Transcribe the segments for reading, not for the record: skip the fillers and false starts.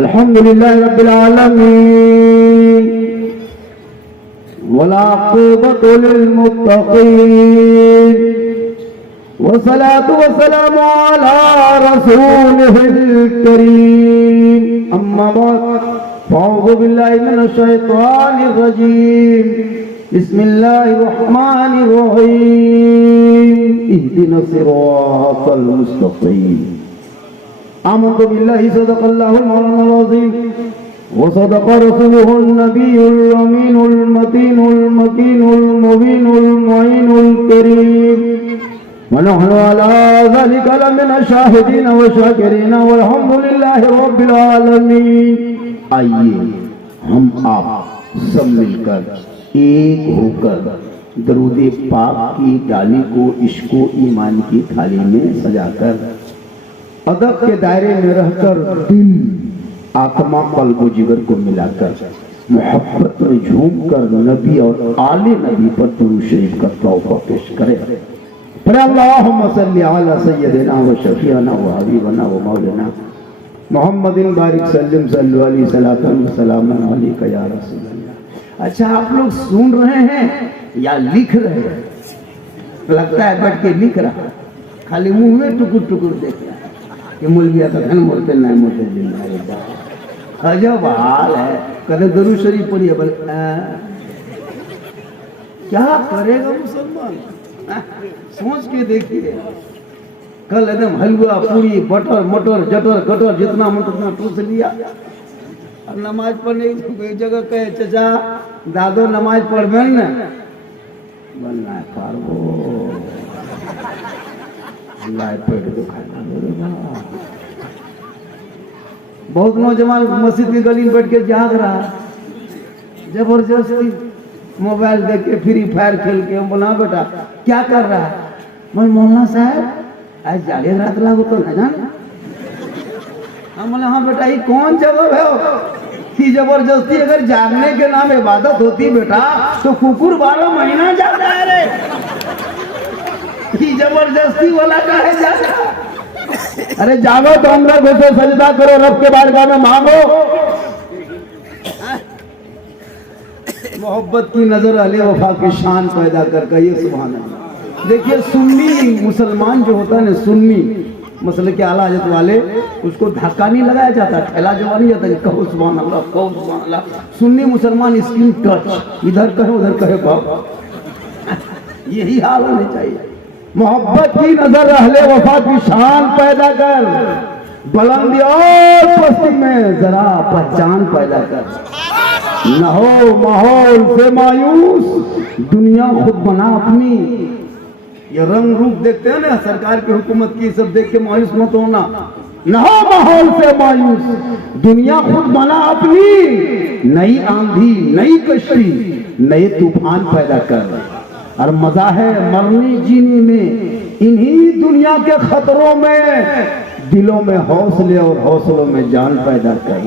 अल्हम्दुलिल्लाह रब्बिल आलमीन वला क़ुव्वता लिल मुत्तक़ीन वस्सलातु वस्सलामु अला रसूलिहिल करीम अम्मा बाद फ़अऊज़ु बिल्लाहि मिनश शैतानिर रजीम बिस्मिल्लाहिर रहमानिर रहीम इहदिनस सिरातल मुस्तक़ीम आमन्तु बिल्लाहि सदक़ल्लाहुल मौलानाल अज़ीम व सदक़ रसूलुहुन नबियुल अमीनुल मतीनुल मकीनुल मुबीनुल मुईनुल करीम व नहनु अला ज़ालिका लमिन शाहिदीन व शाकिरीन वल्हम्दुलिल्लाहि रब्बिल आलमीन। आइए हम आप सब मिलकर एक होकर दरूद पाक की डाली को इश्को ईमान की थाली में सजाकर अदब के दायरे में रहकर दिल आत्मा कल्ब जिगर को मिलाकर मोहब्बत में झूमकर नबी और आले नबी पर दुरूद शरीफ का तौबा पेश करें। पर अल्लाहुम्मा सल्ली अला सय्यदिना व शफीअना व हबीबना व मौलाना मोहम्मदिन बारिक सल्लम सल्लल्लाहु अलैहि सलातन व सलामन अलैका या रसूलल्लाह। अच्छा, आप लोग सुन रहे हैं या लिख रहे हैं? लगता है बैठ के लिख रहा, खाली मुंह में टुकुर टुकुर देख रहा है कि मौलवी आता है मोड़ते नहीं मोड़ते दिन अजब हाल है। कदे दरूद शरीफ पढ़िए बोले क्या करेगा मुसलमान? सोच के देखिए, कल एकदम हलवा पूरी बटर मटर जटर कटर जितना मन उतना ठूस लिया। अब नमाज पढ़ने एक जगह कहे चचा दादो नमाज पढ़बे न बनना है पारबो पेट दुखाना। बहुत नौजवान मस्जिद की गली में बैठ के जाग रहा, जबरदस्ती मोबाइल देख के फ्री फायर खेल के। हम बोला बेटा क्या कर रहा है? मैं मौलाना साहब आज जागे रात लागू तो न जाने। हम बोला हाँ बेटा ये कौन जगह है कि जबरदस्ती अगर जागने के नाम इबादत होती बेटा तो कुकुर 12 महीना जाता है रे। जबरदस्ती वाला का है जागा? अरे जागो तो हम लोग से सजदा करो, रब के बारगाह में मांगो। मोहब्बत की नजर अले वफा की शान पैदा कर ये सुभान अल्लाह। देखिए सुन्नी मुसलमान जो होता है ना, सुन्नी मसले के आला हजरत वाले, उसको धक्का नहीं लगाया जाता, ठेला जमा नहीं जाता, कहो सुभान अल्लाह कहो सुभान अल्लाह। सुन्नी मुसलमान स्क्रीन टच, इधर कहे उधर कहे बाप। यही हाल होने चाहिए। मोहब्बत की नजर अहले वफा की शान पैदा कर, बुलंदी और पस्ती में जरा पहचान पैदा कर। न हो माहौल से मायूस, दुनिया खुद बना अपनी। ये रंग रूप देखते हैं ना सरकार की हुकूमत की, सब देख के मायूस मत होना। न हो माहौल से मायूस, दुनिया खुद बना अपनी। नई आंधी नई कश्ती नए तूफान पैदा कर। और मजा है मरने जीने में, इन्हीं दुनिया के खतरों में दिलों में हौसले और हौसलों में जान पैदा कर।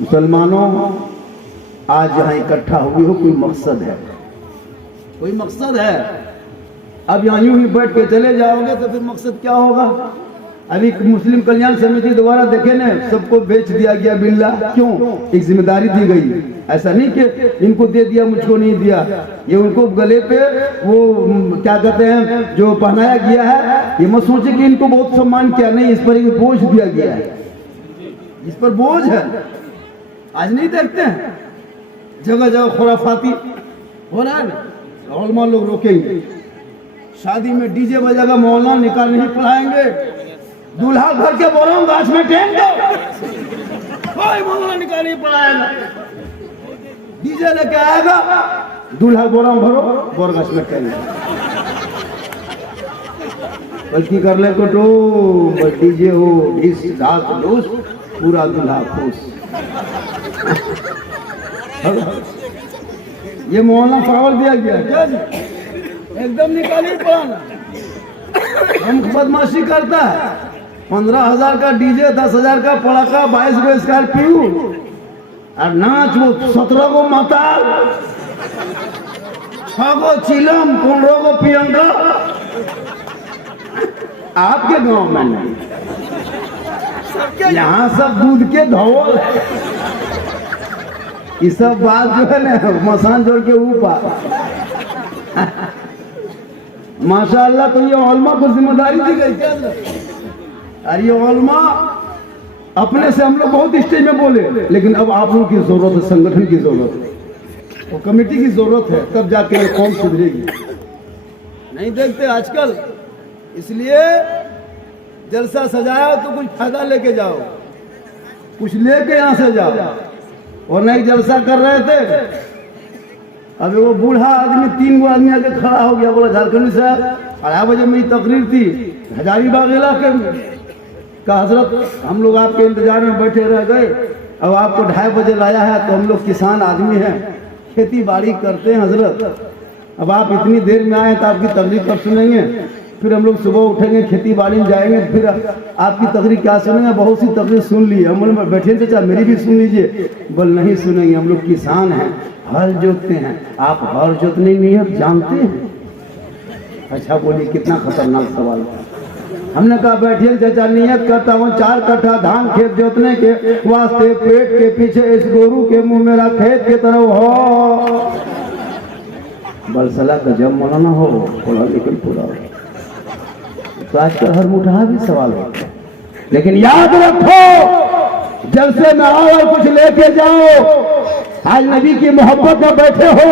मुसलमानों आज यहाँ इकट्ठा हुए हो, कोई मकसद है, कोई मकसद है। अब यहाँ यूं ही बैठ के चले जाओगे तो फिर मकसद क्या होगा? अभी मुस्लिम कल्याण समिति द्वारा देखे ना सबको बेच दिया गया बिल्ला। क्यों? एक जिम्मेदारी दी गई। ऐसा नहीं कि इनको दे दिया मुझको नहीं दिया, ये उनको गले पे वो क्या कहते हैं जो पहनाया गया है। ये मत सोचे कि इनको बहुत सम्मान किया, नहीं, इस पर एक बोझ दिया गया है, इस पर बोझ है। आज नहीं देखते हैं जगह जगह खुराफाती हो रहा है ना, उलमा लोग रोकेंगे, शादी में डीजे बजाएगा, मौलाना निकाल नहीं पढ़ाएंगे, दूल्हा घर के बोराम गाछ में टेंग दो, कोई मौलाना निकाल नहीं पढ़ाएगा। डीजे लेके आएगा, दूल्हा बोराम भरो, बोर गाछ में टेंग दो। बल्कि कर ले तो डीजे हो इस रात लूस, पूरा दूल्हा खुश। ये मौलाना पावर दिया गया क्या जी? एकदम निकाली पढ़ाना। हम बदमाशी करता है, 15,000 का डीजे, 10,000 का पड़ाका, 22 को स्कॉर्पियो और नाच वो 17 को माताल, 6 को चिलम, 15 को प्रियंका। आपके गांव में नहीं, यहाँ सब दूध के धौल है। ये सब बात जो है ना मसान जोड़ के ऊपर। माशाअल्लाह, तो ये ओलमा को जिम्मेदारी दी गई क्या? अरे ये ओलमा अपने से हम लोग बहुत स्टेज में बोले, लेकिन अब आप लोगों की जरूरत है, संगठन की जरूरत है और कमेटी की जरूरत है, तब जाके ये कौम सुधरेगी। नहीं देखते आजकल, इसलिए जलसा सजाया तो कुछ फायदा लेके जाओ, कुछ लेके यहाँ से जाओ। और नहीं जलसा कर रहे थे, अभी वो बूढ़ा आदमी 3 आदमी आके खड़ा हो गया, बोला झारखंड साहब 2:30 बजे मेरी तकरीर थी हजारीबाग इलाके में, का हजरत हम लोग आपके इंतजार में बैठे रह गए, अब आपको 2:30 बजे लाया है, तो हम लोग किसान आदमी हैं, खेती बाड़ी करते हैं हजरत, अब आप इतनी देर में आए तो आपकी तकरीर कब सुनेंगे? फिर हम लोग सुबह उठेंगे, खेती बाड़ी में जाएंगे, फिर आपकी तकरीर क्या सुनेंगे? बहुत सी तकरीर सुन ली, हम लोग बैठे चाचा मेरी भी सुन लीजिए। बोल नहीं सुनेंगे, हम लोग किसान हैं, हल जोतते हैं, आप हल जोतने नियत जानते हैं? अच्छा बोलिए, कितना खतरनाक सवाल है। हमने कहा बैठिए चाचा, नियत करता हूँ 4 कट्ठा धान खेत जोतने के वास्ते, पेट के पीछे इस गोरू के मुंह मेरा खेत के तरफ हो। बलसला का जब मौलाना हो थोड़ा, लेकिन पूरा हो। तो आजकल हर मुठा भी सवाल होता है, लेकिन याद रखो जलसे में आओ और कुछ लेके जाओ। आज नबी की मोहब्बत में बैठे हो,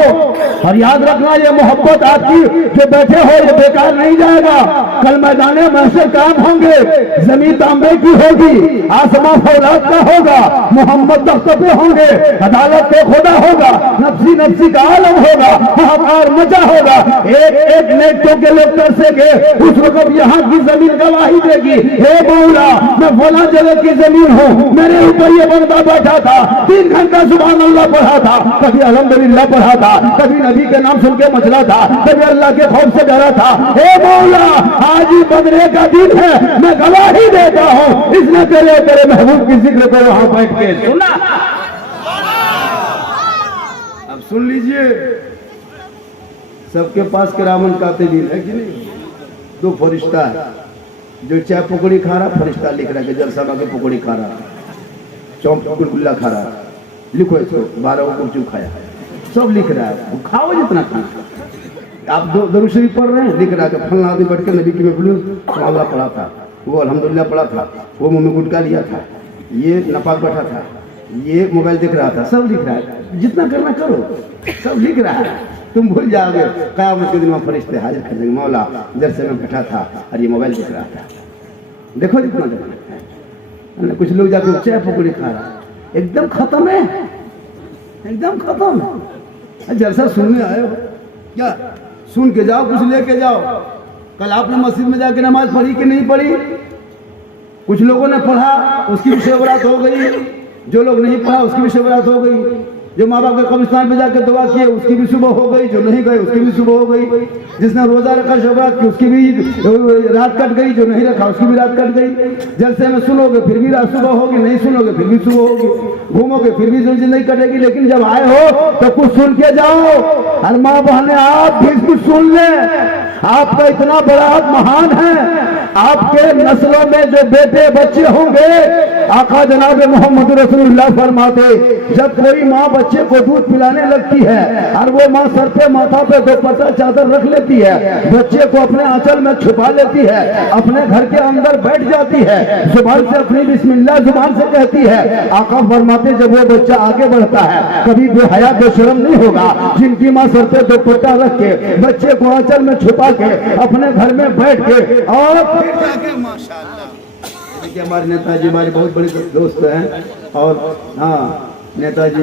और याद रखना ये मोहब्बत आपकी जो बैठे हो ये बेकार नहीं जाएगा। कल मैदान महशर काम होंगे, जमीन तांबे की होगी, आसमान फौलाद का होगा, मोहम्मद तख्त पे होंगे, अदालत पे खुदा होगा, नफ्सी नफ्सी का आलम होगा, हाहाकार मचा होगा, एक एक नेकों के लोग तरसेंगे। उस वक्त यहाँ की जमीन गवाही देगी, हे मौला मैं फला जगह की जमीन हूँ, मेरे ऊपर ये बंदा बैठा था, 3 घंटा सुभान अल्लाह पढ़ा था, कभी अल्हम्दुलिल्लाह पढ़ा था, कभी नबी के नाम सुन के मचला था, कभी अल्लाह के खौफ से डरा था। हे मौला आज ही बदले का दिन है, मैं गवाही देता हूँ, इसने तेरे महबूब की जिक्र को वहां बैठ के सुना। अब सुन लीजिए, सबके पास किरामन कातिबीन है कि नहीं? 2 फरिश्ता है, जो चाय पकौड़ी खा रहा, फरिश्ता लिख रहा है जलसा के पकौड़ी खा रहा, चौंप गुलगुल्ला खा रहा, लिखो इसको 12 को कुछ खाया, सब लिख रहा है, खाओ जितना खाना। आप दरूद शरीफ पढ़ रहे हैं, लिख रहा है फलना आदमी बैठ कर नबी की महफिल अल्लाह पढ़ा था, वो अल्हम्दुलिल्लाह पढ़ा था, वो मुंह में गुटखा लिया था, ये नपाक बैठा था, ये मोबाइल देख रहा था, सब लिख रहा है। जितना करना करो, सब लिख रहा है, तुम भूल जाओगे। क़यामत के दिन में फरिश्ते हाजिर कर देंगे, मौला जलसे में बैठा था और ये मोबाइल देख रहा था। देखो जितना करना। कुछ लोग जाकर चाय पकौड़ी खा रहा, एकदम खत्म है, एकदम खत्म। जलसा सुनने आए हो क्या? सुन के जाओ, कुछ लेके जाओ। कल आपने मस्जिद में जाके नमाज पढ़ी कि नहीं पढ़ी? कुछ लोगों ने पढ़ा, उसकी भी शब-ए-बरात हो गई, जो लोग नहीं पढ़ा उसकी भी शब-ए-बरात हो गई, जो माँ बाप के कब्रिस्तान पे जाकर दुआ किए उसकी भी सुबह हो गई, जो नहीं गए उसकी भी सुबह हो गई, जिसने रोजा रखा शब-ए-बरात की उसकी भी रात कट गई, जो नहीं रखा उसकी भी रात कट गई। जलसे में सुनोगे फिर भी रात सुबह होगी, नहीं सुनोगे फिर भी सुबह होगी, घूमोगे फिर भी जिंदगी कटेगी। लेकिन जब आए हो तो कुछ सुन के जाओ। हर माँ बहने आप भी कुछ सुन ले, आपका इतना बड़ा महान है, आपके नस्लों में जो बेटे बच्चे होंगे, आका जनाब मोहम्मद रसूलुल्लाह फरमाते जब कोई माँ बच्चे को दूध पिलाने लगती है और वो माँ सर पे माथा पे दुपट्टा चादर रख लेती है, बच्चे को अपने आंचल में छुपा लेती है, अपने घर के अंदर बैठ जाती है, जुबान से अपनी बिस्मिल्लाह जुबान से कहती है। आका फरमाते जब वो बच्चा आगे बढ़ता है कभी बेहया बेशरम नहीं होगा, जिनकी माँ सर पे दुपट्टा रख के बच्चे को आंचल में छुपा के अपने घर में बैठ के और फिर जाके माशाअल्लाह। देखिए हमारे नेताजी हमारे बहुत बड़े दोस्त हैं, और हाँ नेताजी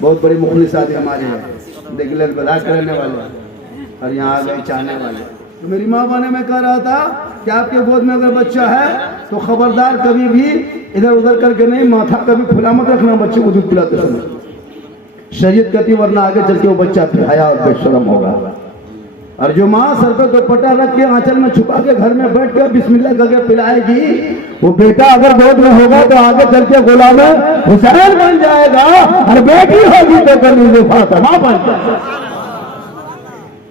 बहुत बड़े मुखलिस आदमी हमारे हैं, देखिए बदा करने वाले और यहाँ आ गए चाहने वाले। तो मेरी माँ बने मैं कह रहा था कि आपके गोद में अगर बच्चा है तो खबरदार कभी भी इधर उधर करके नहीं, माथा कभी खुला मत रखना बच्चे को दूध पिलाते समय। शरीयत कहती वरना आगे चल के वो बच्चा बेहया और बेशरम होगा। और जो माँ सर पे दुपट्टा रख के आंचल में छुपा के घर में बैठ के बिस्मिल्लाह करके पिलाएगी, वो बेटा अगर गोद में होगा तो आगे चल के गुलाम हुसैन बन जाएगा, और बेटी होगी तो कनीज़ फातिमा बन जाएगा।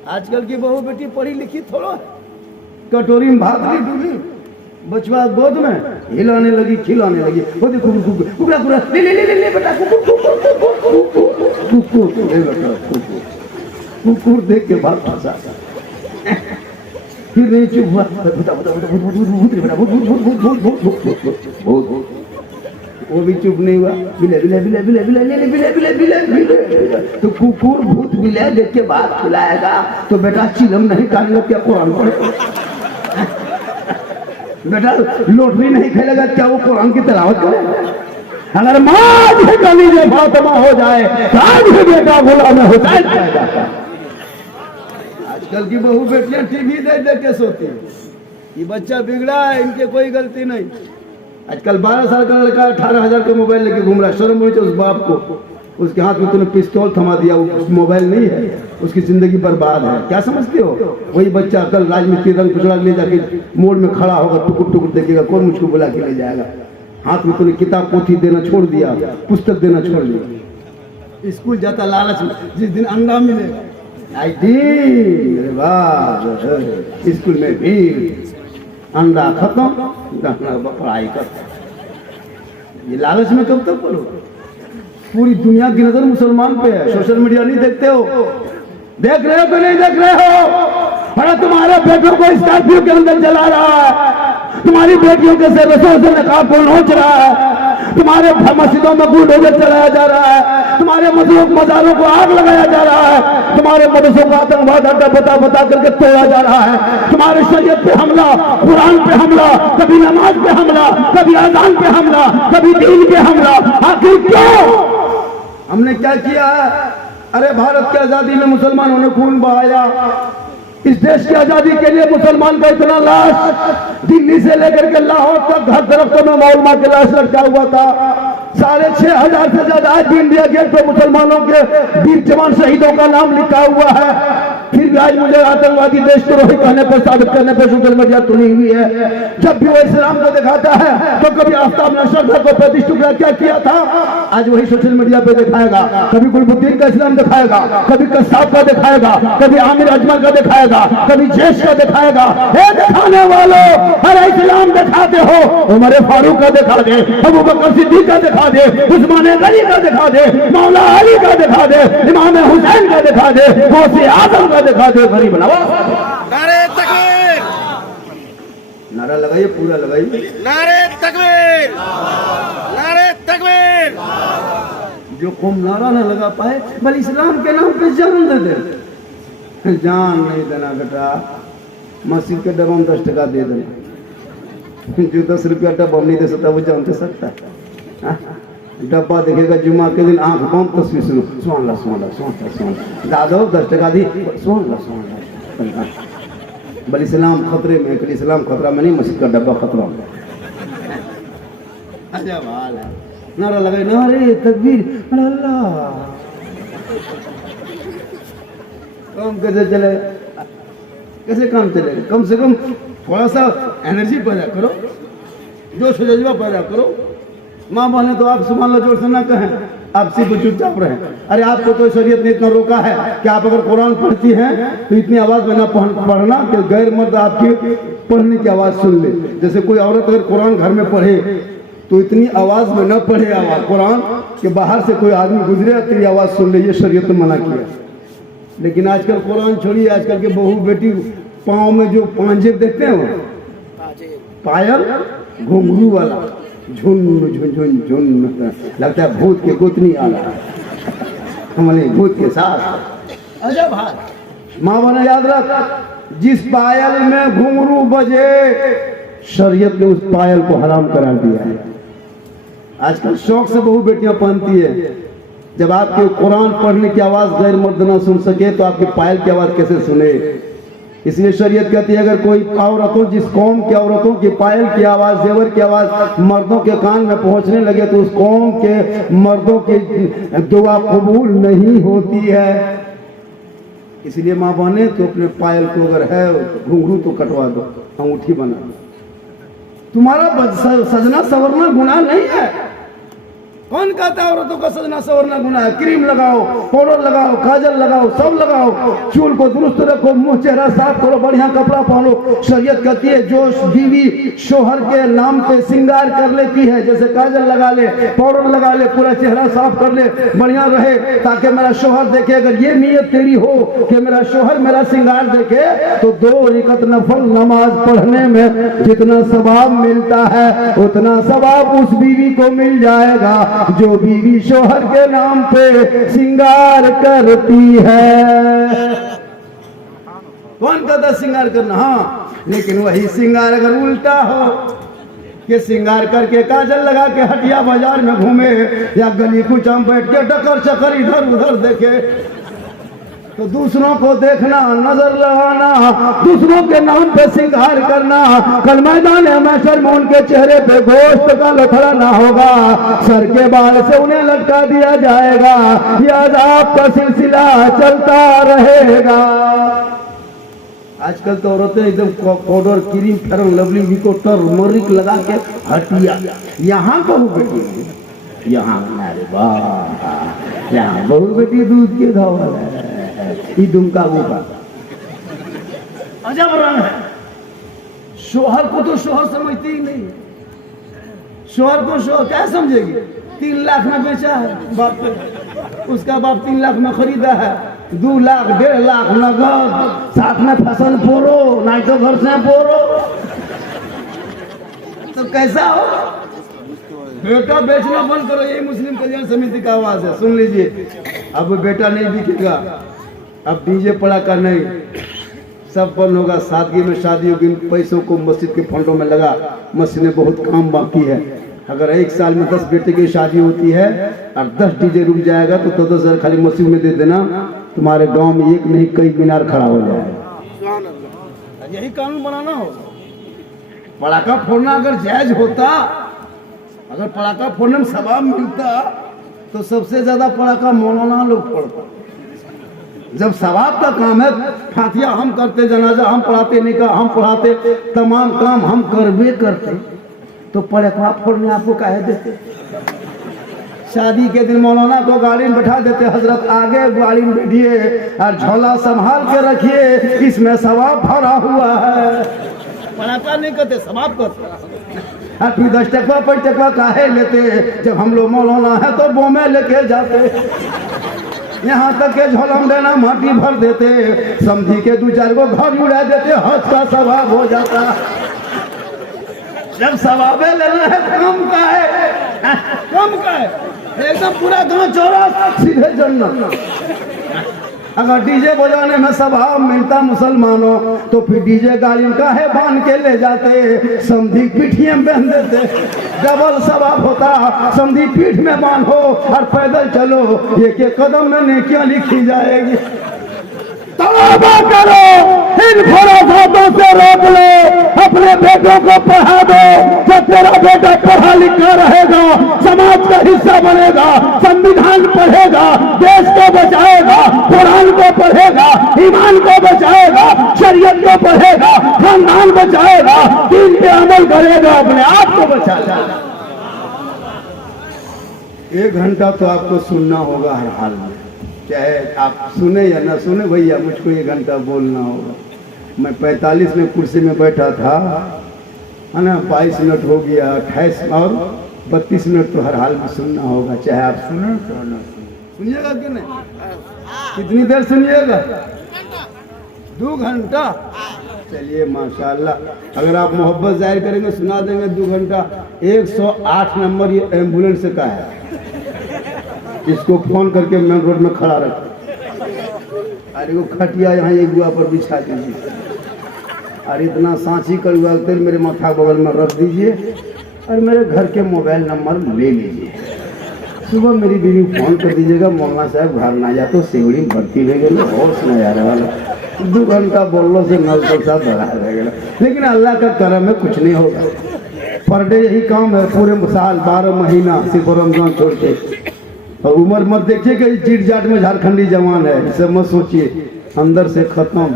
आजकल की बहू बेटी पढ़ी लिखी थोड़ा, कटोरी में भात नहीं डूबी, बचवा गोद में हिलाने लगी खिलाने लगी, वो देखो कुकड़ा कुकड़ा ले ले ले ले बेटा कुकुर देख के भाग फंसा, फिर नहीं चुप हुआ, वो भी चुप नहीं हुआ, बिले बिले बिले बिले बिले बिले बिले बिले बिले बिले, तो कुकुर भूत बिले देख के भाग खिलाएगा तो बेटा चिलम नहीं खाएगा क्या कुरान पढ़े, बेटा लोटरी नहीं खेलेगा क्या वो कुरान की तिलावत करेगा, अगर माँ गली में फातिमा हो जाए तो आज भी बेटा गुलाम हुसैन पैदा। आजकल की बहू बेटियां टीवी देख देख के सोती है, ये बच्चा बिगड़ा है, इनके कोई गलती नहीं। आजकल 12 साल का लड़का 18,000 का मोबाइल लेके घूम रहा है, शर्म होनी चाहिए उस बाप को, उसके हाथ में तूने पिस्तौल थमा दिया, वो मोबाइल नहीं है, उसकी जिंदगी बर्बाद है, क्या समझते हो? वही बच्चा कल राजनीति रंग कुचड़ा ले जाके मोड़ में खड़ा होगा, टुकुर टुकुर देखेगा, कौन मुझको बुला के ले जाएगा, हाथ में तूने किताब पोथी देना छोड़ दिया, पुस्तक देना छोड़ दिया, स्कूल जाता लालच में, जिस दिन अंडा मिलेगा स्कूल में भीड़, अंडा खत्म, पढ़ाई खत्म, ये लालच में कब तक पढ़ो? पूरी दुनिया की नजर मुसलमान पे है, सोशल मीडिया नहीं देखते हो? देख रहे हो तो नहीं देख रहे हो? अरे तुम्हारे बेटों को स्कॉर्पियो के अंदर जला रहा है, तुम्हारी बेटियों के रसों से नकाब नोच रहा है, तुम्हारे मस्जिदों में बुलडोजर चलाया जा रहा है, तुम्हारे मजारों को आग लगाया जा रहा है, तुम्हारे मदरसों का आतंकवाद अड्डा बता बता करके तोड़ा जा रहा है, तुम्हारे शरीयत पे हमला, कुरान पे हमला, कभी नमाज पे हमला, कभी अज़ान पे हमला, कभी दीन पे हमला, आखिर क्यों? हमने क्या किया है? अरे भारत की आजादी में मुसलमानों ने खून बहाया, इस देश की आजादी के लिए मुसलमान का इतना लाश, दिल्ली से लेकर के लाहौर तक हर तरफ तो मौलमा के लाश लटका हुआ था, 6,500 से ज्यादा आज भी इंडिया गेट पर मुसलमानों के वीर जवान शहीदों का नाम लिखा हुआ है, फिर भी आज मुझे आतंकवादी देशद्रोही कहने पर, साबित करने पर सोशल मीडिया तुली हुई है। जब भी वो इस्लाम को दिखाता है तो कभी आफ्ताब ने श्रद्धा को 35 टुकड़ा क्या किया था, आज वही सोशल मीडिया पे दिखाएगा, कभी गुलबुद्दीन का इस्लाम दिखाएगा, कभी कसाब का दिखाएगा, कभी आमिर अजमल का दिखाएगा, कभी जैश का दिखाएगा। हे दिखाने वालों, अरे इस्लाम दिखाते हो, उमर फारूक का दिखा दे, अबू बकर सिद्दीक का दिखा दे, उस्मान गनी का दिखा दे, मौला अली का दिखा दे, इमाम हुसैन का दिखा दे, गौसे आजम का दिखा दे, गरीब नवाज। नारे तकबीर, नारा लगाइए, पूरा लगाइए, नारे तकबीर, नारे तकबीर। जो कौम नारा ना लगा पाए बल इस्लाम के नाम पे जान दे दे, जान नहीं देना बेटा, मस्जिद के डब्बा में 10 टका दे देना, जो 10 रुपया डब्बा नहीं दे सकता वो जान दे सकता है। डब्बा देखेगा जुम्मा के दिन, आंख बंद तस्वीर सुनो, सुन ला दादो 10 टका दी, सुन ला बल इस्लाम खतरे में, कल इस्लाम खतरा में नहीं, मस्जिद का डब्बा खतरा में। अच्छा बाल है, नारा लगे, नारे तकबीर, अल्लाह। काम कैसे चले, कैसे काम चलेगा? कम से कम थोड़ा सा एनर्जी पैदा करो, जोश जज्बा पैदा करो। माँ बहने तो आप सुभान अल्लाह जोर से ना कहें, आप सिर्फ चुपचाप रहें। अरे आपको तो शरीयत ने इतना रोका है कि आप अगर कुरान पढ़ती हैं तो इतनी आवाज में ना पढ़ना कि गैर मर्द आपकी पढ़ने की आवाज सुन ले। जैसे कोई औरत अगर कुरान घर में पढ़े तो इतनी आवाज में न पढ़े आवाज कुरान कि बाहर से कोई आदमी गुजरे तेरी आवाज सुन ले, ये शरीयत ने मना किया। लेकिन आजकल कुरान छोड़िए, आजकल के बहू बेटी पाँव में जो पांजे देखते हैं, पायल घुंघरू वाला, झुन झुन झुन झुन, लगता है भूत के गोतनी आ रहा है, हमारे भूत के साथ। अजब हाल। माँ बने याद रख, जिस पायल में घुंघरू बजे शरीयत ने उस पायल को हराम करार दिया है। आजकल शौक से बहु बेटियां पहनती है, जब आपके कुरान पढ़ने की आवाज गैर मर्द ना सुन सके तो आपकी पायल की आवाज कैसे सुने? इसलिए शरीयत कहती है अगर कोई औरतों, जिस कौम की औरतों की पायल की आवाज, जेवर की आवाज मर्दों के कान में पहुंचने लगे तो उस कौम के मर्दों की दुआ कबूल नहीं होती है। इसलिए माँ बहने तो अपने पायल को अगर है घुंघरू तो कटवा दो, अंगूठी बना दो। तुम्हारा सजना सवरना गुनाह नहीं है, कौन कहता है औरतों का सजना सवरना गुनाह है? क्रीम लगाओ, पाउडर लगाओ, काजल लगाओ, सब लगाओ, चूल को दुरुस्त रखो, मुंह चेहरा साफ करो, बढ़िया कपड़ा पहनो। शरीयत कहती है जो बीवी शोहर के नाम पे श्रृंगार कर लेती है, जैसे काजल लगा ले, पाउडर लगा ले, पूरा चेहरा साफ कर ले, बढ़िया रहे ताकि मेरा शोहर देखे। अगर ये नीयत तेरी हो कि मेरा शोहर मेरा श्रृंगार देखे, तो 2 रकात नफल नमाज पढ़ने में जितना सवाब मिलता है उतना सवाब उस बीवी को मिल जाएगा जो बीवी शोहर के नाम पे श्रृंगार करती है। कौन कहता श्रृंगार करना? हाँ, लेकिन वही श्रृंगार अगर उल्टा हो कि श्रृंगार करके काजल लगा के हटिया बाजार में घूमे या गली कुचा में बैठ के डकर चकर इधर उधर देखे, तो दूसरों को देखना, नजर लगाना, दूसरों के नाम पे श्रृंगार करना, कल मैदान महशर में उनके चेहरे पे गोश्त का लथड़ा ना होगा, सर के बाल से उन्हें लटका दिया जाएगा, यह अज़ाब का सिलसिला चलता रहेगा। आजकल तो औरतें एकदम powder, cream, fair lovely, Vicco, turmeric लगा के हटिया, यहाँ कहूँ बेटी, यहाँ अरे वाह, यहाँ बहू बेटी दूध के धवल है, दुमका गुका अजब रंग है। शोहर को तो शोहर समझती ही नहीं, शोहर को शोहर क्या समझेगी? 3 लाख में बेचा है बाप पे, उसका बाप 3 लाख में खरीदा है, 2 लाख 1.5 लाख नगद, साथ में फसल पोरो, नहीं तो घर से पोरो, तो कैसा हो? बेटा बेचना बंद करो, यही मुस्लिम कल्याण समिति का आवाज है, सुन लीजिए। अब बेटा नहीं बिकेगा, अब डीजे पड़ाका नहीं, सब बंद होगा, सादगी में शादी होगी, पैसों को मस्जिद के फंडों में लगा, मस्जिद में बहुत काम बाकी है। अगर 1 साल में 10 बेटे की शादी होती है और 10 डीजे रुक जाएगा तो 10,000 खाली मस्जिद में दे देना, तुम्हारे गांव में एक नहीं कई मीनार खड़ा हो जाएगा। यही कानून बनाना हो। पड़ाका फोड़ना अगर जायज होता, अगर पड़ाका फोड़ने में सवाब मिलता तो सबसे ज्यादा पड़ाका मौलाना लोग फोड़ता। जब सवाब का काम है, फातिया हम करते, जनाजा हम पढ़ाते, निकाह हम पढ़ाते, तमाम काम हम करबे करते, तो पड़ाका फोड़ने आपको काहे देते? शादी के दिन मौलाना को गाड़ी में बैठा देते, हजरत आगे गाड़ी में बैठिए और झोला संभाल के रखिए, इसमें सवाब भरा हुआ है। पड़ाका नहीं करते, सवाब करते। और फिर 10 टकवा 5 टकवा काहे लेते? जब हम लोग मौलाना है तो बोमे लेके जाते, यहाँ तक के झोलम देना माटी भर देते, समझी के 2-4 को घर उड़ा देते, हज का सवाब हो जाता। जब सवाबे लेना है कम का है, कम का है, एकदम पूरा गांव चौरा सीधे जन्नत। अगर डीजे बजाने में सवाब मिलता मुसलमानों, तो फिर डीजे गाड़ी का है बांध के ले जाते, समझी पीठिए में बांध देते, डबल सवाब होता। समझी पीठ में बांधो और पैदल चलो, एक कदम में नेकियां लिखी जाएगी। तौबा करो, इन फराफातों से रोक लो, अपने बेटों को पढ़ा दो। जब तेरा बेटा पढ़ा लिखा रहेगा, समाज का हिस्सा बनेगा, संविधान पढ़ेगा, देश को बचाएगा, कुरान को पढ़ेगा, ईमान को बचाएगा, शरीयत को पढ़ेगा, खानदान बचाएगा, दीन पे अमल करेगा, अपने आप को बचाएगा। 1 घंटा तो आपको सुनना होगा हर हाल में, चाहे आप सुने या ना सुने भैया, मुझको 1 घंटा बोलना होगा। मैं 45 में कुर्सी में बैठा था, है ना, 22 मिनट हो गया, 28 और 32 मिनट तो हर हाल में सुनना होगा, चाहे आप सुने तो ना सुनिएगा कि नहीं? कितनी देर सुनिएगा? 2 घंटा। चलिए माशाल्लाह, अगर आप मोहब्बत जाहिर करेंगे सुना देंगे 2 घंटा। 108 नंबर ये एम्बुलेंस का है, इसको फोन करके मेन रोड में खड़ा रखें, अरे वो खटिया यहाँ एक गुआ पर बिछा दीजिए, और इतना सांची कड़ुआ तेल मेरे माथा बगल में रख दीजिए, और मेरे घर के मोबाइल नंबर ले लीजिए। सुबह मेरी बीवी फोन कर दीजिएगा, मौलाना साहब घर ना जा तो सिवड़ी में भर्ती हो गए, बहुत नजारे वाला। 2 घंटा बोलने से नल तो साथ बढ़ा रहेगा, लेकिन अल्लाह का करम में कुछ नहीं होगा। पर डे यही काम है, पूरे साल 12 महीना सिर्फ रमजान छोड़ के। और उम्र मत देखिए कि जीट जाट में झारखंडी जवान है, इसे मत सोचिए, अंदर से खत्म।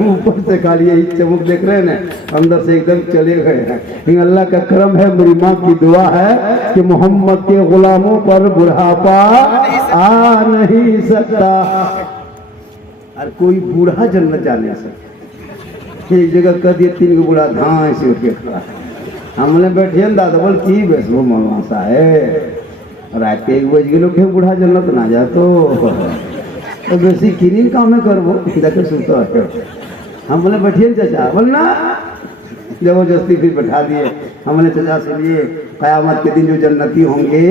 ऊपर से खाली यही चमक देख रहे हैं ना, अंदर से एकदम चले गए हैं। लेकिन अल्लाह का करम है, मेरी माँ की दुआ है कि मोहम्मद के गुलामों पर बुढ़ापा आ नहीं सकता। और कोई बूढ़ा जन्नत जा नहीं सकता। एक जगह कर दिए 3 बूढ़ा धाए से उठ के खड़ा, हमने बैठिए ना दादा बोल की बस वो मौलाना साहेब रात के 1 बज गए लोग बूढ़ा जन्नत ना जा तो बेसी किनिन काम करबो देखे सुतो है। हम बोले बैठिए चाचा, बोल ना जबरदस्ती फिर बैठा दिए। हमने चाचा से लिए कयामत के दिन जो जन्नती होंगे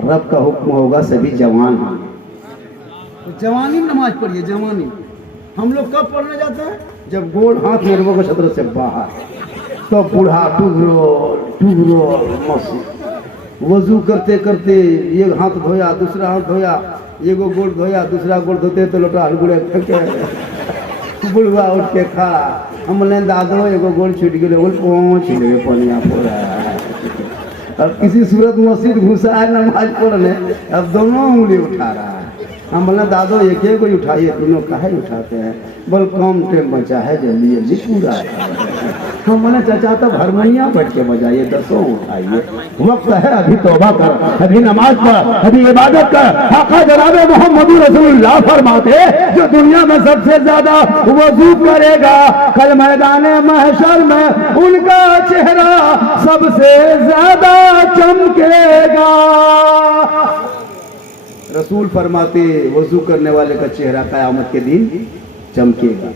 रब का हुक्म होगा सभी जवान होंगे। तो जवानी नमाज पढ़िए, जवानी हम लोग कब पढ़ने जाते हैं? जब गोड़ हाथ मेरबो के छत्र से बाहर, तो बूढ़ा टुगरो मस्त वजू करते करते एक हाथ धोया, दूसरा हाथ धोया, एगो गोड़ धोया, दूसरा गोड़ धोते तो लोटा हलगुड़े फेंके बुढ़वा उठ के खड़ा। हमने दादो एगो गोड़ छूट गए, बोल पहुँच गए पनिया पूरा। अब किसी सूरत मस्जिद घुसा है नमाज पढ़ने, अब दोनों उंगली उठा रहा है। हम बोले दादो एक एक उठाइए, दोनों काहे उठाते हैं? बोल कम टाइम बचा है, जल्दी जल्दी पूरा। हम बोले चाचा तब हारमोनिया बैठ के बजाइए, 10 उठाइए, वक्त है अभी तौबा कर, अभी नमाज पढ़, अभी इबादत कर। आका जनाबे मोहम्मद रसूलुल्लाह फरमाते जो दुनिया में सबसे ज्यादा वजू करेगा कल मैदान महशर में उनका चेहरा सबसे ज्यादा चमकेगा। रसूल फरमाते वजू करने वाले का चेहरा कयामत के दिन चमकेगा।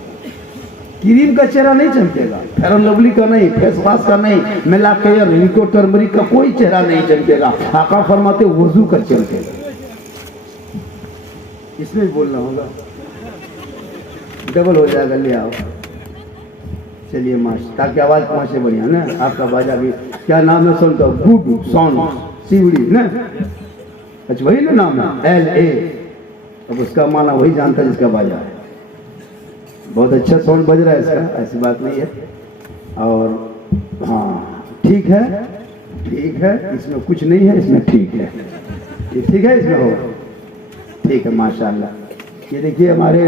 क्रीम का चेहरा नहीं चमकेगा, फेयर एंड लवली का नहीं, फेस वॉश का नहीं, मेला केयर, रिको टर्मरिक का कोई चेहरा नहीं चमकेगा। आका फरमाते वजू का चमकेगा। इसमें भी बोलना होगा, डबल हो जाएगा। ले आओ, चलिए माश, ताकि आवाज पहुंचे बढ़िया ना। आपका बाजा भी क्या नाम है? सुनता गुड साउंड सीवड़ी ना, अच्छा वही ना नाम है LA। अब उसका माना वही जानता है जिसका बाजा है। बहुत अच्छा साउंड बज रहा है इसका, ऐसी बात नहीं है। और हाँ ठीक है, ठीक है, इसमें कुछ नहीं है, इसमें ठीक है, ये ठीक है, इसमें हो ठीक है माशाल्लाह। ये देखिए हमारे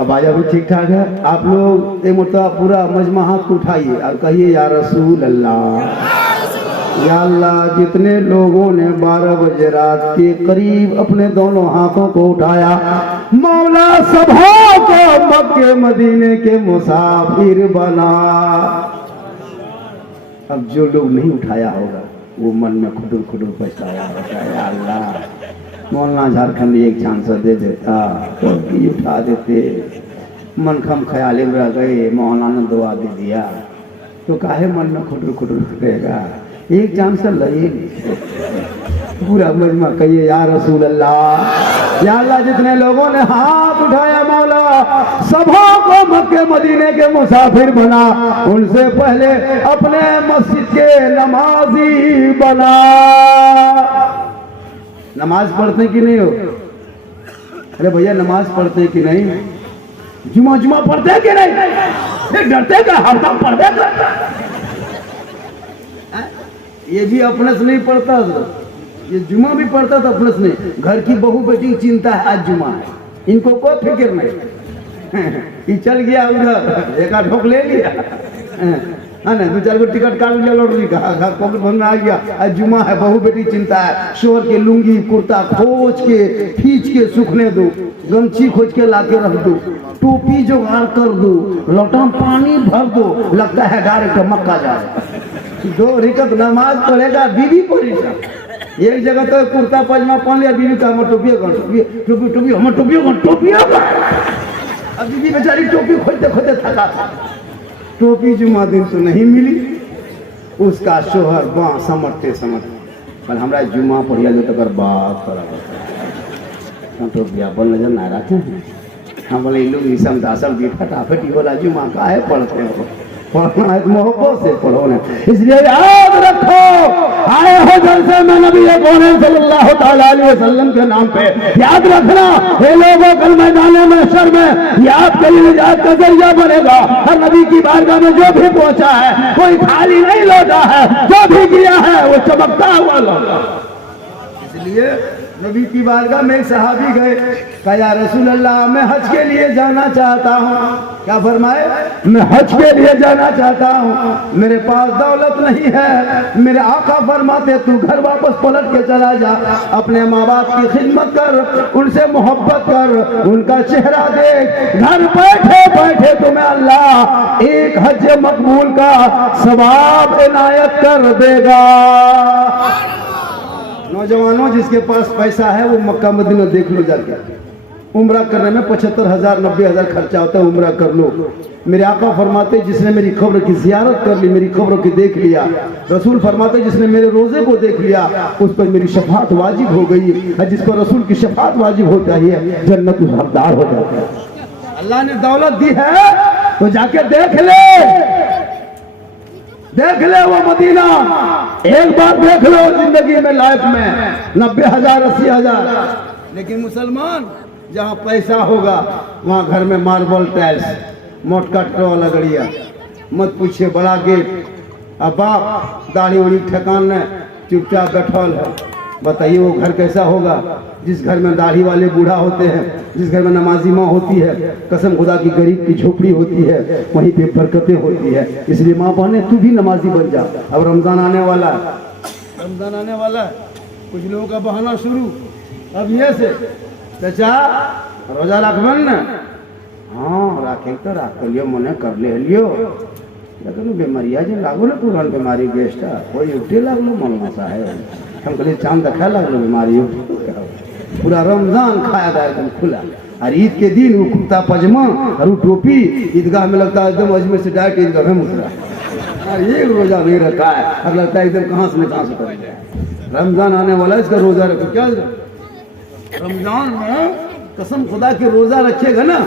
बाजा भी ठीक ठाक है। आप लोग एक मतलब पूरा मजमा हाथ को उठाइए और कहिए या रसूल अल्लाह, या अल्लाह। जितने लोगों ने 12 बजे रात के करीब अपने दोनों हाथों को उठाया, मौला सबों को मक्के मदीने के मुसाफिर बना। अब जो लोग नहीं उठाया होगा वो मन में खुदुर खुदुर पछताया होगा, या अल्लाह मौलाना झारखंड एक चांस दे देता तो उठा देते। मन खम ख्याले में रह गए, मौलाना ने दुआ दे दिया तो काहे मन में खुदुर खुदुर रहेगा? एक चांस लगेगी। पूरा मजमा कहिए या रसूल अल्लाह, या अल्लाह। जितने लोगों ने हाथ उठाया मौला सबों को मक्के मदीने के मुसाफिर बना, उनसे पहले अपने मस्जिद के नमाजी बना। नमाज पढ़ते कि नहीं हो? अरे भैया नमाज पढ़ते कि नहीं? जुमा पढ़ते कि नहीं? डरते क्या? हरदम पढ़ते। ये भी अपने से नहीं पढ़ता था, ये जुमा भी पढ़ता था अपने से नहीं। घर की बहू बेटी की चिंता है, आज जुमा है, इनको कोई फिक्र नहीं। ये चल गया उधर, एक आध ठोक ले लिया है ना, 2-4 गो टिकट काट लिया लॉटरी का, पॉकेट भर में आ गया। आज जुमा है, बहू बेटी चिंता है। शोर के लुंगी कुर्ता खोज के खींच के सूखने दो, गमछी खोज के ला के रख दो, टोपी जुगाड़ कर दो, लोटा पानी भर दो, लगता है डायरेक्ट मक्का जाए। 2 रिकत नमाज पढ़ेगा, बीवी परेशान। एक जगह तो कुर्ता पजामा पहन लिया, बीवी का हम टोपी हम टोपी। अब बीवी बेचारी टोपी खोजते खोजते थका था। टोपी जुमा दिन तो नहीं मिली, उसका शोहर बाँ समटते कल हमारा जुमा पढ़िया जो तक बात करा टोपिया बोल नजर ना रखे। हम बोले लोग निशम दासम भी फटाफट बोला जुमा का है पढ़ते हो, पढ़ना है मोहब्बत से पढ़ो ना। इसलिए याद रखो, आए हो जलसे में नबी सल्लल्लाहु ताला अलैहि वसल्लम के नाम पे। याद रखना ये लोगों कल मैदान महशर में ये आपके लिए निजात का जरिया बनेगा। हर नबी की बारगाह में जो भी पहुंचा है कोई खाली नहीं लौटा है, जो भी किया है वो चमकता हुआ लौटा। इसलिए नबी की बारगाह में एक सहाबी गए, कहा या रसूल अल्लाह मैं हज के लिए जाना चाहता हूँ। क्या फरमाए? मैं हज के लिए जाना चाहता हूँ, मेरे पास दौलत नहीं है। मेरे आका फरमाते तू घर वापस पलट के चला जा, अपने माँ बाप की खिदमत कर, उनसे मोहब्बत कर, उनका चेहरा देख, घर बैठे बैठे तुम्हें अल्लाह एक हज मकबूल का सवाब इनायत कर देगा। नौजवानों जिसके पास पैसा है वो मक्का मदीना देख लो जाके, उम्रा करने में 75,000 90,000 खर्चा होता है, उम्रा कर लो। मेरे आका फरमाते जिसने मेरी खबर की जियारत कर ली, मेरी खबरों की देख लिया, रसूल फरमाते जिसने मेरे रोजे को देख लिया उस पर मेरी शफाअत वाजिब हो गई है। जिसको रसूल की शफाअत वाजिब होता है जन्नत में हकदार हो जाता है। अल्लाह ने दौलत दी है तो जाके देख ले, देख ले वो मदीना, एक बार देख लो जिंदगी में, लाइफ में 90,000 80,000। लेकिन मुसलमान जहाँ पैसा होगा वहाँ घर में मार्बल टाइल्स, मोटका वाला गड़िया, मत पूछिए, बड़ा गेट, अब बाप दाढ़ी उड़ी ठेकान ने चुपचाप बैठल है। बताइए वो घर कैसा होगा? जिस घर में दाढ़ी वाले बूढ़ा होते हैं, जिस घर में नमाजी माँ होती है, कसम खुदा की गरीब की झोपड़ी होती है, वहीं पे बरकतें होती है। इसलिए माँ बहने तू भी नमाजी बन जा। अब रमजान आने वाला है, रमजान आने वाला है, कुछ लोगों का बहाना शुरू अब ये से, चाचा रोजा रखबन न? हाँ राखे तो राख लियो, मने कर ले लियो, लेकिन बीमारिया जो लागो ना पुरान बीमारी गेस्ट कोई उठे लागलो मन मसा है, हम कहलिए चांद देखा लगलो बीमारी पूरा रमजान खाया था एकदम खुला। और ईद के दिन वो कुर्ता पजामा और वो टोपी ईदगाह में लगता है एकदम अजमेर से डायरेक्ट ईदगाह में उतरा। और ये रोजा नहीं रखा है, अब लगता है एकदम कहाँ से कर जाए। रमजान आने वाला है, इसका रोजा रखो। क्या रमजान में कसम खुदा के रोजा रखेगा ना,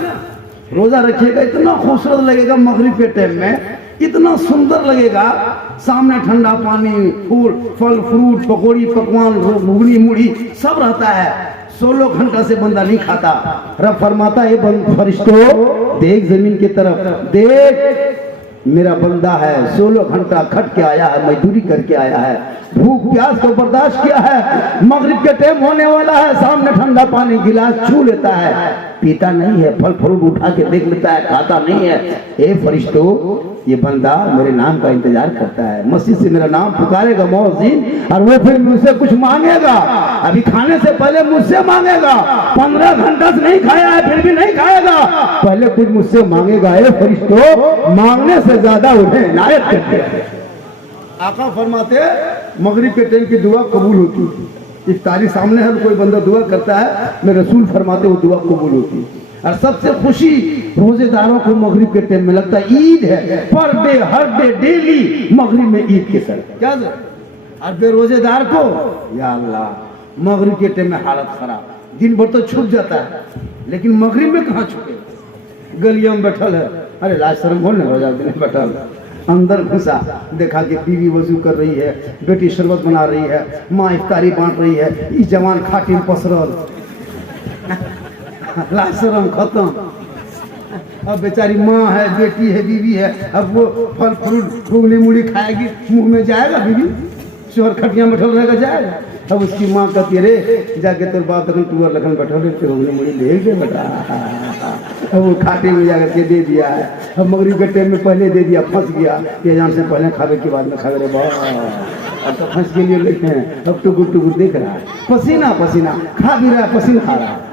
रोजा रखिएगा इतना खूबसूरत लगेगा, मगरिब के टाइम में इतना सुंदर लगेगा, सामने ठंडा पानी, फूल फल फ्रूट, पकौड़ी पकवान, घुगनी मुड़ी सब रहता है। 16 घंटा से बंदा नहीं खाता। रब फरमाता है फरिश्तों देख जमीन की तरफ, देख मेरा बंदा है, 16 घंटा खट के आया है, मजदूरी करके आया है, भूख प्यास को बर्दाश्त किया है, मगरिब के टाइम होने वाला है, सामने ठंडा पानी गिलास छू लेता है, पीता नहीं है, फल फ्रूट उठा के देख लेता है, खाता नहीं है। ए फरिश्तों ये बंदा मेरे नाम का इंतजार करता है, मस्जिद से मेरा नाम पुकारेगा मौज़िन, और वो फिर मुझसे कुछ मांगेगा, अभी खाने से पहले मुझसे मांगेगा, 15 घंटा से नहीं खाया है फिर भी नहीं खाएगा, पहले कुछ मुझसे मांगेगा। ए फरिश्तों मांगने से ज्यादा उन्हें इनायत करते हैं। आका फरमाते मगरिब के टाइम की दुआ कबूल होती है। इफ्तारी सामने है, कोई बंदा दुआ करता है, मेरे रसूल फरमाते वो दुआ कबूल होती है। और सबसे खुशी रोजेदारों को मगरिब के टाइम में लगता है ईद है, पर डे हर डे डेली मगरिब में ईद के सर क्या सर? और बेरोजेदार को या अल्लाह मगरिब के टाइम में हालत खराब, दिन भर तो छुप जाता है लेकिन मगरिब में कहाँ छुपे? गलियों में बैठल है, अरे लाज शर्म बोल ना रोजा दिन बैठल, अंदर घुसा, देखा कि बीवी वजू कर रही है, बेटी शरबत बना रही है, माँ इफ्तारी बांट रही है, ई जवान खाटी में पसरल, लाज शर्म खत्म। अब बेचारी माँ है, बेटी है, बीवी है, अब वो फल फ्रूट घुगनी मुड़ी खाएगी, मुंह में जाएगा बीवी, शोहर खटिया बैठल रहेगा जाएगा। अब उसकी माँ कहती है रे जाके तेरे बाप लखन टूअर लखन बैठल रहे घुगनी मुड़ी ले गए बेटा, अब वो खाटे में जाकर के दे दिया है। अब मगरिब के टाइम में पहले दे दिया, फंस गया, ये जान से पहले खावे के बाद में खावे रे बाबा, अब तो फंस के लिए लेते हैं। अब टुकुर टुकुर देख रहा है, पसीना पसीना खा भी रहा है, पसीना खा रहा है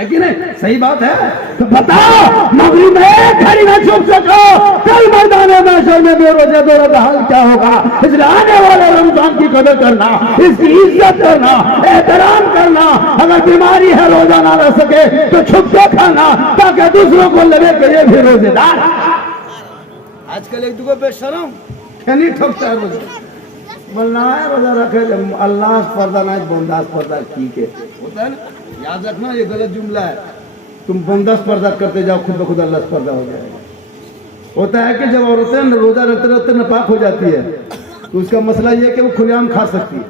कि नहीं? सही बात है। तो बताओ मगरिब में एक घड़ी ना छुप सको, कल मैदान महशर में बेरोजे दौरा का हाल क्या होगा? इसलिए आने वाले रमजान की कदर करना, इसकी इज्जत करना, एहतराम करना। अगर बीमारी है रोजा ना रह सके तो छुप के खाना, ताकि दूसरों को लगे कि ये भी रोजेदार। आजकल एक दूसरे बेशरम खैनी ठोकता है, रोजा बोलना है रोजा रखे, अल्लाह पर्दा ना बंदास पर्दा ठीक है होता है ना। याद रखना ये गलत जुमला है, तुम बंदस पर्दा करते जाओ, खुद ब खुद अल्लाह पर्दा हो जाएगा। होता है कि जब औरतें रोजा रखते रखते नापाक हो जाती है तो उसका मसला ये है कि वो खुलेआम खा सकती है।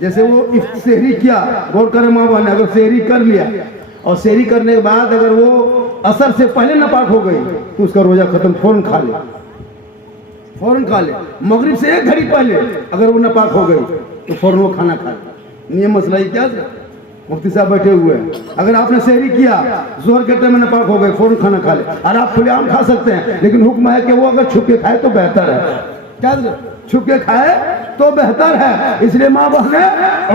जैसे वो सेहरी किया, गौर करे माँ बहन, अगर सेहरी कर लिया और सेहरी करने के बाद अगर वो असर से पहले नापाक हो गई तो उसका रोजा खत्म, फौरन खा ले, फौरन खा ले। मगरिब से एक घड़ी पहले अगर वो नापाक हो गई तो फौरन वो खाना खा ले। ये मसला ही क्या था? मुफ्ती साहब बैठे हुए हैं, अगर आपने सहरी किया जोहर के टाइम में पाक हो गए, फौरन खाना खा ले, और आप खुलेआम खा सकते हैं, लेकिन हुक्म है कि वो अगर छुप के खाए तो बेहतर है। क्या छुप के खाए तो बेहतर है। इसलिए माँ बहने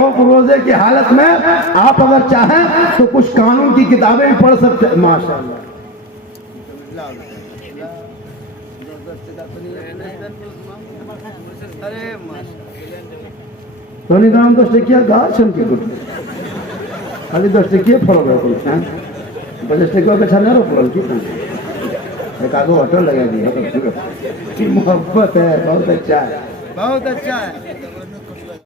और रोजे की हालत में आप अगर चाहें तो कुछ कानून की किताबें भी पढ़ सकते हैं। माशाअल्लाह तो नहीं दाम 10 टकिया गाछ की कुछ खाली 10 टकिए फल गए कुछ हैं 50 टकिया का छाना रो फल की एक आगो होटल लगा दिया। मोहब्बत है, बहुत अच्छा है, बहुत अच्छा है।